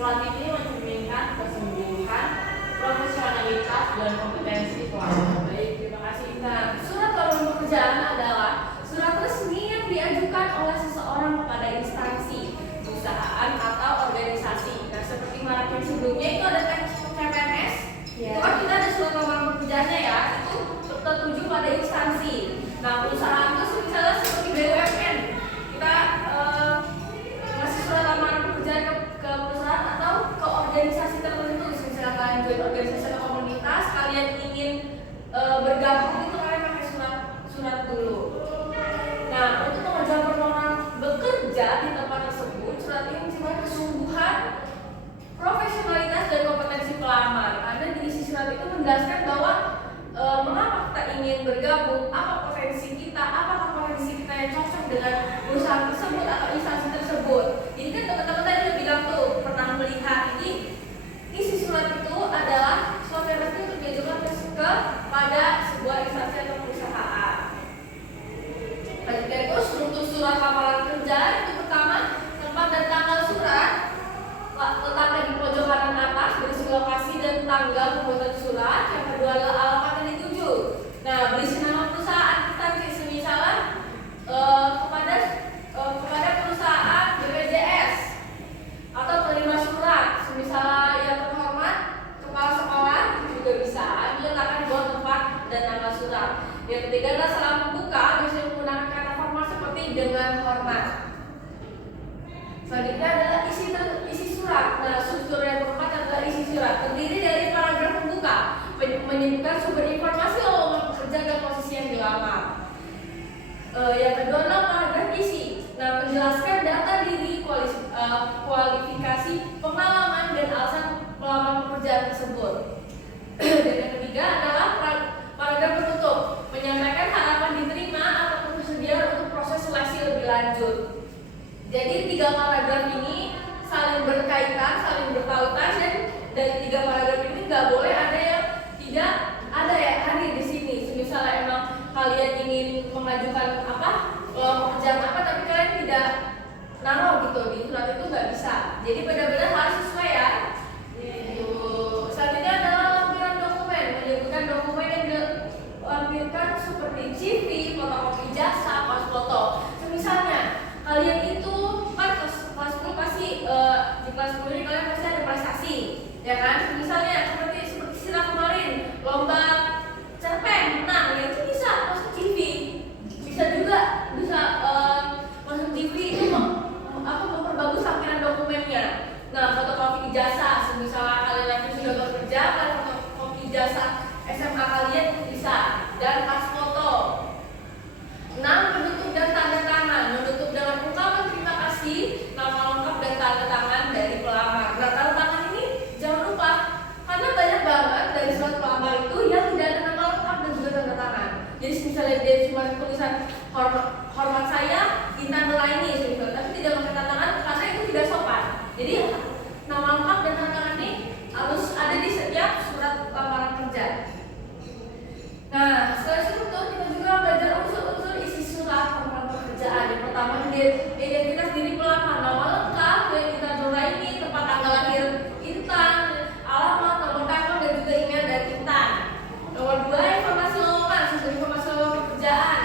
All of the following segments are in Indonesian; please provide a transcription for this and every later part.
Surat ini mencerminkan kesungguhan, profesionalitas, dan kompetensi pelaku. Baik, terima kasih Intan. Surat lamaran pekerjaan adalah surat resmi yang diajukan oleh seseorang kepada instansi, perusahaan, atau organisasi. Nah, seperti maraknya sebelumnya itu ada CPNS. Itu kan kita ada surat lamaran pekerjaannya ya, itu tertuju pada instansi. Nah, perusahaan itu misalnya seperti BUMN, kita ngasih surat lamaran pekerjaan ke perusahaan atau ke organisasi tertentu. Misalnya kalian join organisasi atau komunitas, kalian ingin bergabung, itu kalian pakai surat dulu. Nah, untuk pengajuan permohonan bekerja di tempat tersebut, surat ini mencerminkan kesungguhan, profesionalitas, dan kompetensi pelamar. Karena di isi surat itu menjelaskan bahwa mengapa kita ingin bergabung, apa potensi kita, apakah potensi kita yang cocok dengan perusahaan tersebut atau instansi tersebut. Jadi kan teman-teman tadi udah bilang tuh, pernah melihat ini isi surat itu adalah surat yang resmi untuk diajukan kepada sebuah instansi atau perusahaan. Selanjutnya itu struktur surat lamaran kerja. Itu pertama, tempat dan tanggal surat letaknya di pojok kanan atas, berisi lokasi dan tanggal pembuatan surat. Yang kedua adalah alamat yang dituju. Nah, berisi nama perusahaan instansi, misalnya kepada perusahaan BPJS atau penerima surat, misalnya yang terhormat kepala sekolah, itu juga bisa diletakkan di bawah tempat dan tanggal surat. Yang ketiga adalah salam pembuka, biasanya menggunakan kata formal seperti dengan hormat. Selanjutnya adalah isi surat. Nah, struktur yang keempat adalah isi surat, terdiri dari paragraf pembuka menyebutkan sumber informasi lowongan pekerja dan posisi yang dilamar. Yang kedua adalah paragraf isi. Nah, menjelaskan data diri, kualifikasi, pengalaman, dan alasan pelamar pekerjaan tersebut. Dan yang ketiga adalah paragraf penutup, menyampaikan harapan diterima ataupun persediaan untuk proses seleksi lebih lanjut. Jadi 3 paragraf ini saling berkaitan, saling bertautan, dan dari 3 paragraf ini nggak boleh ada yang tidak ada ya hadir di sini. Misalnya emang kalian ingin mengajukan pekerjaan apa, tapi kalian tidak naruh gitu di surat, itu nggak bisa. Jadi benar-benar harus sesuai ya. Selanjutnya adalah lampiran dokumen, menyebutkan dokumen yang dilampirkan seperti CV, fotokopi ijazah, pas foto. Misalnya kalian itu kan kelas 10 pasti di kelas 10 ini kalian pasti ada prestasi, ya kan? Misalnya seperti sirah kemarin lomba cerpen menang, ya itu bisa masuk CV. Bisa juga masuk CV itu memperbagus tampilan dokumennya. Nah, fotokopi ijazah, misalnya kalian nanti sudah bekerja, kalian fotokopi ijazah SMA kalian bisa, dan pas foto. 6. Penutup dan tanda tangan, menutup dengan ungkapan terima kasih, nama lengkap dan tanda tangan dari pelamar. Nah, tanda tangan ini jangan lupa, karena banyak banget dari surat pelamar itu yang tidak ada nama lengkap dan juga tanda tangan. Jadi misalnya dia cuma tulisan hormat saya Intan Nuraini, tapi tidak pakai tanda tangan karena itu tidak sopan. Jadi nama lengkap dan tanda tangan ini harus ada di setiap surat lamaran kerja. Nah, setelah struktur kita juga belajar unsur-unsur isi surat lamaran pekerjaan. Yang pertama, identitas diri pelamar, nama lengkap Intan Nuraini, tempat tanggal lahir Intan, alamat, nomor telepon, dan juga email dari Intan. Nomor 2, informasi lowongan, sumber informasi lowongan pekerjaan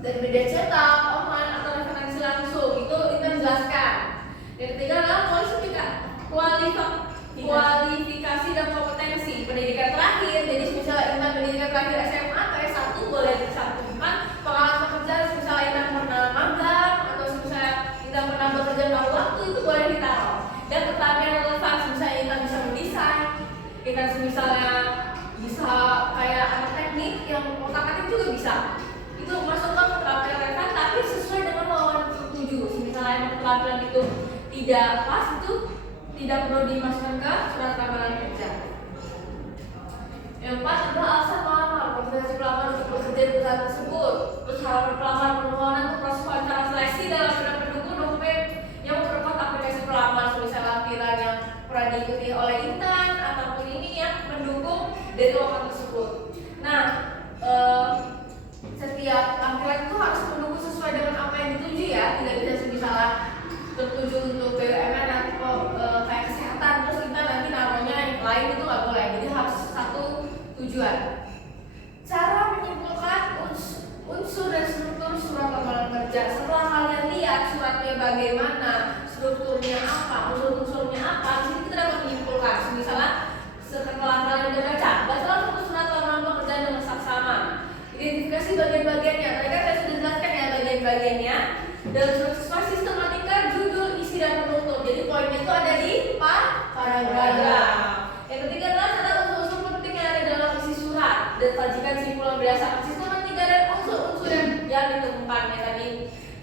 dari media cetak, online, atau referensi langsung, itu Intan jelaskan. Yang ketiga adalah kualifikasi dan kompetensi, pendidikan terakhir. Jadi misalnya Intan pendidikan terakhir SMA atau S1 boleh dicantumkan. Pengalaman pekerja, misalnya Intan pernah magang atau misalnya Intan pernah bekerja paruh waktu, itu boleh ditaruh. Dan pertanyaan relevan, misalnya Intan bisa mendesain, Intan misalnya bisa kayak anak teknik yang otak-atik juga bisa. Itu masukkan keterampilan relevan, tapi sesuai dengan lowongan tertuju. Misalnya keterampilan itu tidak pas, itu tidak perlu dimasukkan ke surat lamaran kerja. Yang 4 adalah alasan pelamar, motivasi pelamar untuk bekerja di perusahaan tersebut. Terus harapan pelamar, permohonan untuk proses wawancara seleksi dalam surat pendukung dokumen yang memperkuat aplikasi pelamar, semisal lampiran yang pernah diikuti oleh Intan ataupun ini yang mendukung dari lowongan tersebut. Nah, setiap lampiran itu harus mendukung sesuai dengan apa yang dituju ya, tidak bisa misalnya tertuju untuk BUMN atau kayak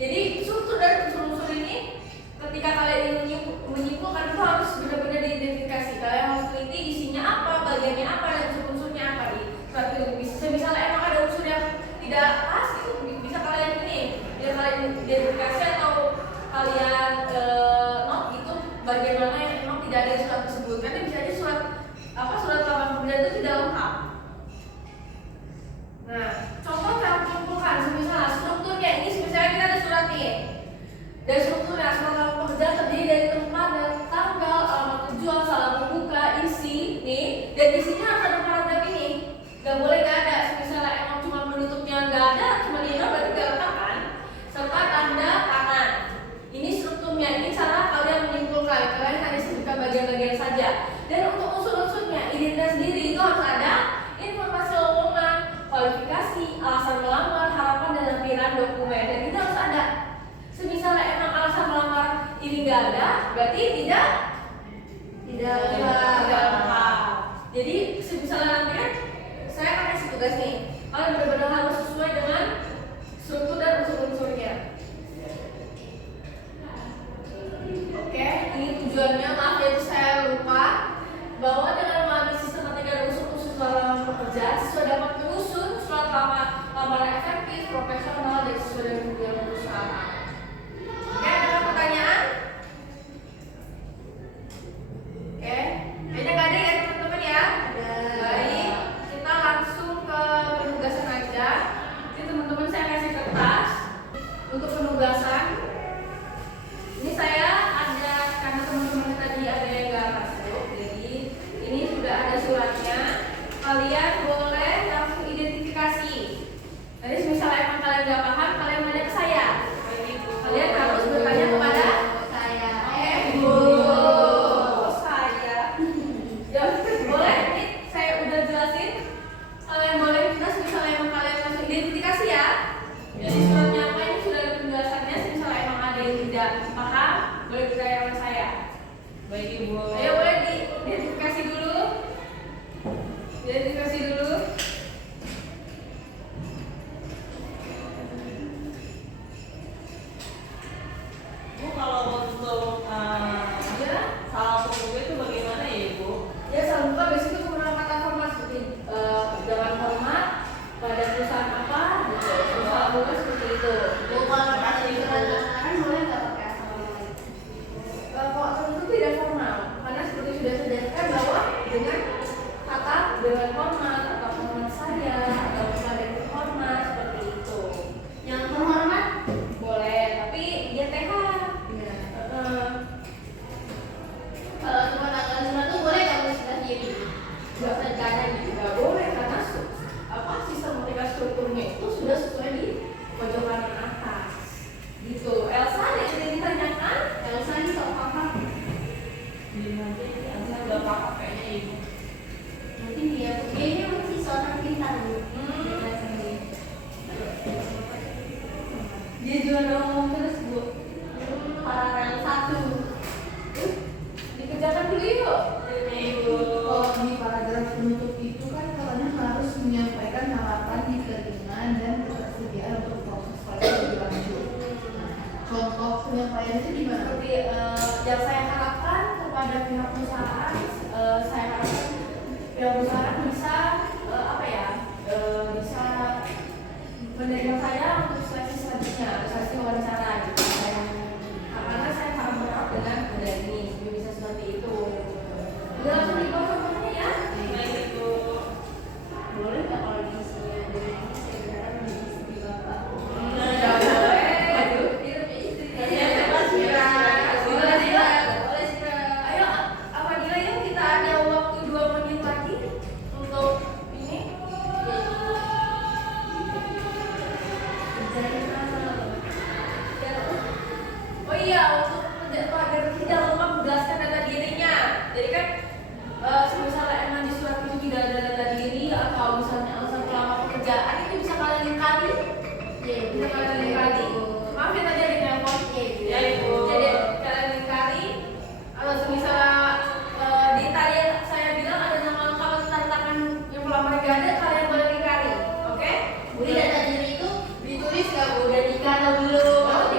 Jadi struktur dan unsur-unsur ini ketika kalian menyimpulkan itu harus benar-benar diidentifikasi. Kalian harus teliti isinya apa, bagiannya apa, dan unsur-unsurnya apa di surat itu. Misalnya emang ada unsur yang tidak pas itu bisa kalian ini, biar kalian identifikasi atau kalian note itu bagian mana yang emang tidak ada di surat tersebut. Karena bisa aja surat lamaran pekerjaan itu tidak lengkap. Nah, contoh cara mengumpulkan, misalnya strukturnya ini, misalnya kita ada surat nih. Dan strukturnya surat lamaran pekerjaan terdiri dari tempat dan tanggal, alamat tujuan, salah membuka, isi nih, dan isinya harus ada paragraf ini. Gak boleh gak ada, misalnya emang cuma penutupnya gak ada, cuma di berarti gak lengkap kan? Serta tanda tangan. Ini strukturnya, ini cara kalian menyimpulkan. Kalian hanya sebutkan bagian-bagian saja. Dan untuk unsur-unsurnya, identitas diri itu harus ada informasi lowongan, kualifikasi, alasan melamar, harapan dan lampiran dokumen. Dan itu harus ada. Misalnya emang alasan melamar ini nggak ada, berarti tidak lengkap. Jadi misalnya nanti kan saya akan kasih tugas nih, kalian benar-benar harus sesuai dengan struktur dan unsur-unsurnya. Oke, ini tujuannya, maaf ya saya lupa bahwa dengan memahami sistematika dan unsur-unsur lamaran pekerjaan, siswa dapat menyusun surat lamaran efektif, profesional, dan sesuai dengan kebutuhan perusahaan. Oke, ada pertanyaan? Oke, kayaknya nggak ada ya teman-teman ya? Baik, kita langsung ke penugasan aja. Ini teman-teman saya kasih kertas untuk penugasan. Ini saya ada, karena teman-teman tadi ada yang nggak masuk, jadi ini sudah ada suratnya. Kalian boleh langsung identifikasi. Jadi misalnya emang kalian nggak paham, kalian tanya ke saya. Kalian harus bertanya kepada saya. Bu, saya. Ya, boleh. Ini saya udah jelasin. Kalian boleh minta misalnya emang kalian langsung identifikasi ya. Jadi suratnya apa ini sudah ada penjelasannya. Misalnya emang ada yang tidak paham, boleh bertanya sama saya. Baik Ibu. Ayo boleh diidentifikasi dulu. Identifikasi dulu. Bu, kalau untuk salah pembuka itu bagaimana ya Ibu? Ya, salah buka biasanya itu menggunakan kata format seperti dengan format pada perusahaan apa, gitu. Salah buka seperti itu. Bu, kalau pakai surat lamaran boleh nggak pakai asal lamaran? Kalau tertentu tidak formal, karena seperti sudah saya jelaskan bahwa dengan kata dengan format atau format saya atau pada format seperti itu. Yang terhormat Boleh, tapi dia TH. Iya. Kalau cuma tanggal surat tuh boleh nggak tulis sendiri? nggak usah ditanya juga boleh, karena sistematika strukturnya itu sudah sesuai di pojok kanan atas. Gitu. Elsa ada yang ditanyakan? Elsa ini sok paham. Nanti Elsa udah paham kayaknya Ibu. Mungkin dia masih seorang pintar Bu. Dia juga ngomong terus Bu. Paragraf 1. Dikerjakan dulu yuk. Ibu. Kalau di paragraf penutup itu kan katanya harus menyampaikan harapan diterima dan ketersediaan untuk proses seleksi lebih lanjut. Contoh penyampaian itu gimana? Seperti yang saya harapkan kepada pihak perusahaan, saya harapkan pihak perusahaan bisa bisa menerima saya untuk seleksi selanjutnya, seleksi wawancara gitu. Karena saya sangat berharap dengan model ini bisa seperti itu. Udah langsung di bawah contohnya ya. Baik Ibu. Boleh nggak kalau diisinya dari ini saya berharap menjadi istri Bapak? Nggak boleh. Aduh, dia punya istri. Ya, bebas, bebas. Boleh sih, boleh sih. Ayo, apabila yuk kita ada waktu 2 menit lagi untuk ini. Oh iya, untuk agar tidak lupa menjelaskan data dirinya. Jadi kan, misalnya emang di surat itu tidak ada data diri atau misalnya alasan pelamar pekerjaan itu bisa kalian lingkari. Bisa kalian lingkari. Maaf ya tadi ada yang nelfon. Ya Ibu. Jadi kalian lingkari. Atau misalnya di tadi saya bilang ada nama lengkap atau tanda tangan yang pelamar nggak ada, kalian boleh lingkari. Oke? Bu, data diri itu ditulis nggak Bu? Udah nikah atau belum?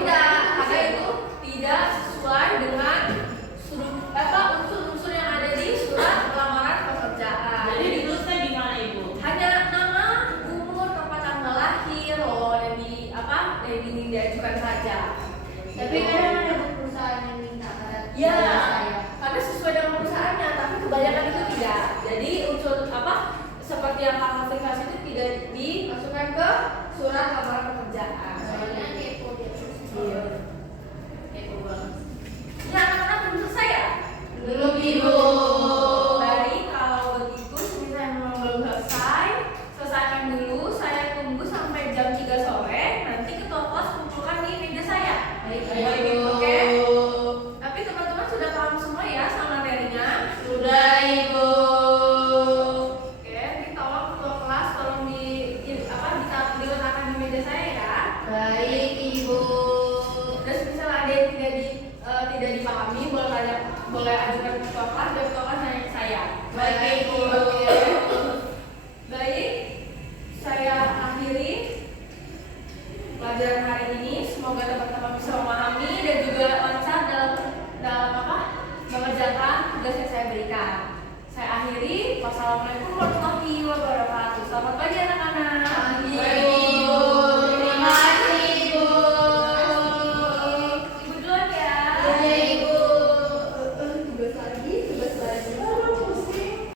ajukan ketua kelas dan ketua kelas nanya ke saya. Baik, Bu. oke. Baik, saya akhiri pelajaran hari ini. Semoga teman-teman bisa memahami dan juga lancar dalam apa? Mengerjakan tugas yang saya berikan. Saya akhiri. Wassalamualaikum warahmatullahi wabarakatuh. Selamat pagi anak-anak.